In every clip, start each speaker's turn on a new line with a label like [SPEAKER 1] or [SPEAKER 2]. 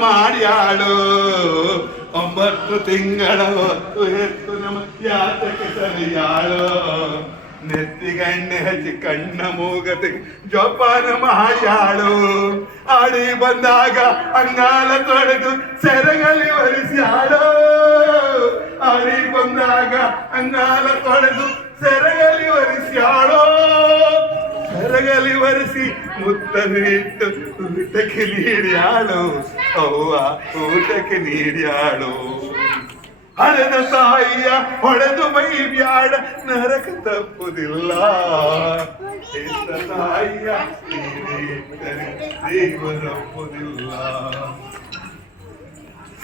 [SPEAKER 1] ಮಾಡ್ಯಾಳು ಒಂಬತ್ತು ತಿಂಗಳ ಹೊತ್ತು ಎತ್ತು ನಮ್ಮ ಯಾತಕ್ಕೆ ಸರಿಯಾಳು. ನೆತ್ತಿಗಣ್ಣೆ ಹಚ್ಚಿ ಕಣ್ಣ ಮೂಗತೆ ಜೋಪಾನ ಮಾಡ್ಯಾಳು ಆಡಿ ಬಂದಾಗ ಅಂಗಾಲ ತೊಡೆದು ಸೆರಗಲ್ಲಿ ಒರೆಸ್ಯಾಳು. ಆಡಿ ಬಂದಾಗ ಅಂಗಾಲ ತೊಡೆದು ಸೆರಗಲ್ಲಿ ಒರೆಸ್ಯಾಳು. ಸರಗಲಿ ಒರೆಸಿ ಮುತ್ತನಿಟ್ಟು ಊಟಕ್ಕೆ ನೀಡ್ಯಾಳು. ಅವ್ವ ಊಟಕ್ಕೆ ನೀಡ್ಯಾಳು. ಹಳೆದ ತಾಯಿಯ ಹೊಡೆದು ಮೈ ಬ್ಯಾಡ ನರಕ ತಪ್ಪುದಿಲ್ಲ. ತಾಯಿಯ ನೀರಿಟ್ಟರೆ ದೇವರಪ್ಪುದಿಲ್ಲ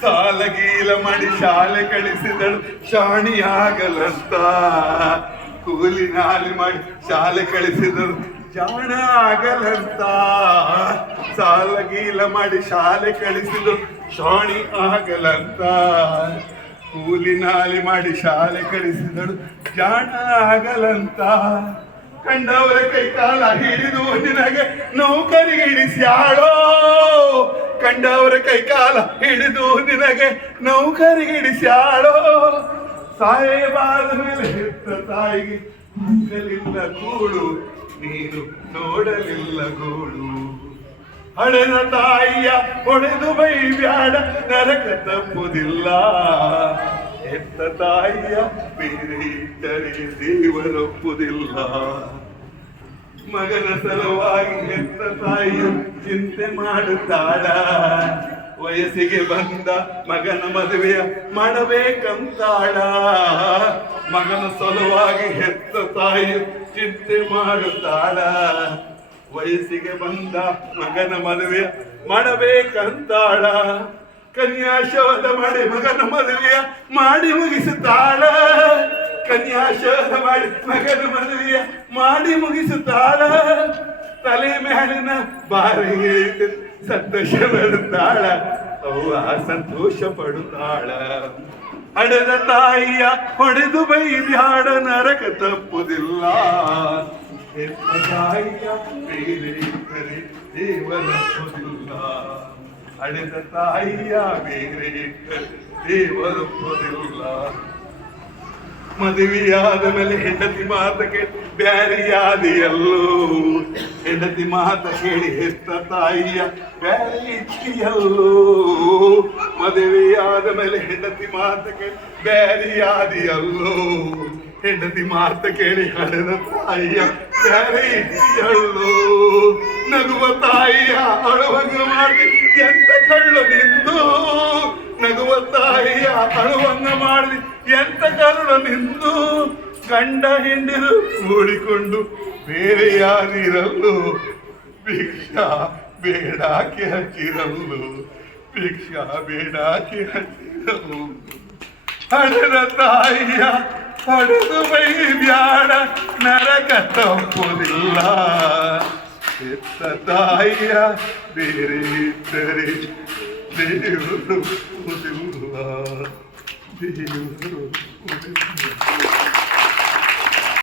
[SPEAKER 1] ಸಾಲ ಗೀಲ ಮಾಡಿ ಶಾಲೆ ಕಳಿಸಿದಳು ಶಾಣಿಯಾಗಲಂತ ಕೂಲಿ ನಾಲಿ ಮಾಡಿ ಶಾಲೆ ಕಳಿಸಿದಳು ಜಾಣ ಆಗಲಂತ. ಸಾಲ ಗೀಲ ಮಾಡಿ ಶಾಲೆ ಕಳಿಸಿದಳು ಶಾಣಿ ಆಗಲಂತ. ಕೂಲಿ ನಾಲಿ ಮಾಡಿ ಶಾಲೆ ಕಳಿಸಿದಳು ಜಾಣ ಆಗಲಂತ. ಕಂಡವರ ಕೈ ಕಾಲ ಹಿಡಿದು ನಿನಗೆ ನೌಕರಿ ಹಿಡಿಸ್ಯಾಳೋ ಕಂಡವರ ಕೈ ಕಾಲ ಹಿಡಿದು ನಿನಗೆ ನೌಕರಿ ಇಡಿಸ್ಯಾಳೋ? ಸಾಯಬಾದ ಮೇಲೆ ಹೆತ್ತ ತಾಯಿಗೆ ಹಾಕಲಿಲ್ಲ ಕೂಡು ನೀನು ನೋಡಲಿಲ್ಲ ಗೂಡು ಹಳೆದ ತಾಯಿಯ ಹೊಡೆದು ಬೈ ಬ್ಯಾಡ ನರಕ ತಪ್ಪುದಿಲ್ಲ. ಹೆತ್ತ ತಾಯಿಯ ಬೇರೆ ಇಟ್ಟರೆ ದೇವರೊಪ್ಪುದಿಲ್ಲ. ಮಗನ ಸಲುವಾಗಿ ಹೆತ್ತ ತಾಯಿಯು ಚಿಂತೆ ಮಾಡುತ್ತಾಳ. ವಯಸ್ಸಿಗೆ ಬಂದ ಮಗನ ಮದುವೆಯ ಮಾಡಬೇಕಂತಾಳ. ಮಗನ ಸಲುವಾಗಿ ಹೆತ್ತ ತಾಯಿ ಚಿಂತೆ ಮಾಡುತ್ತಾಳ. ವಯಸ್ಸಿಗೆ ಬಂದ ಮಗನ ಮದುವೆ ಮಾಡಬೇಕಂತಾಳ. ಕನ್ಯಾಶವದ ಮಾಡಿ ಮಗನ ಮದುವೆಯ ಮಾಡಿ ಮುಗಿಸುತ್ತಾಳ. ಕನ್ಯಾಶವದ ಮಾಡಿ ಮಗನ ಮದುವೆಯ ಮಾಡಿ ಮುಗಿಸುತ್ತಾಳ. ತಲೆ ಮೇಲಿನ ಬಾರಿಗೆ ಸಂತೋಷ ಪಡುತ್ತಾಳ ಅವ್ವ ಸಂತೋಷ ಪಡುತ್ತಾಳ ಹಡೆದ ತಾಯಿಯ ಹೊಡೆದು ಬೈದ್ಯಾಡ ನರಕ ತಪ್ಪುದಿಲ್ಲ. ತಾಯಿಯ ಬೇರೆ ಇದ್ದರೆ ದೇವರಪ್ಪುದಿಲ್ಲ ಹಡೆದ ತಾಯಿಯ ಬೇರೆ ದೇವರಪ್ಪುದಿಲ್ಲ ಮದುವೆಯಾದ ಮೇಲೆ ಹೆಂಡತಿ ಮಾತ ಕೇಳಿ ಬ್ಯಾರಿಯಾದಿಯಲ್ಲೋ ಹೆಂಡತಿ ಮಾತ ಕೇಳಿ, ಹೆತ್ತ ತಾಯಿಯ ಬ್ಯಾರಿ ಇಚ್ಚಿಯಲ್ಲೋ ಮದುವೆಯಾದ ಮೇಲೆ ಹೆಂಡತಿ ಮಾತ ಕೇಳಿ ಬ್ಯಾರಿಯಾದಿಯಲ್ಲೋ ಹೆಂಡತಿ ಮಾತ ಕೇಳಿ ಹಡೆದ ತಾಯಿಯ ಬ್ಯಾರಿ ಇಚ್ಚಿಯಲ್ಲೋ ನಗುವ ತಾಯಿಯ ಅಳುವಂಗ ಮಾಡಿ, ಎಂತ ಕಳ್ಳು ನಿಂದು? ನಗುವ ತಾಯಿಯ ಅಳುವಂಗ ಮಾಡಲಿ. ಎಂತ ಕರುಣ ನಿಂದು? ಗಂಡ ಹೆಂಡಿರು ಕೂಡಿಕೊಂಡು ಬೇರೆ ಯಾರಿರಲು ಭಿಕ್ಷಾ ಬೇಡಾಕೆ ಹಚ್ಚಿರಲು ಭಿಕ್ಷಾ ಬೇಡಾಕೆ ಹಚ್ಚಿರಲು ಹಡೆದ ತಾಯಿಯ ಹೊಡೆದು ಬೈ ಬ್ಯಾಡ. ನರಕ ತಪ್ಪುದಿಲ್ಲ ಹೆತ್ತ ತಾಯಿಯ ಬೇರೆ ಇದ್ದರೆ ದೇವರು ಉದಿಲ್ಲ ದೇವರು ಉದಿಲ್ಲ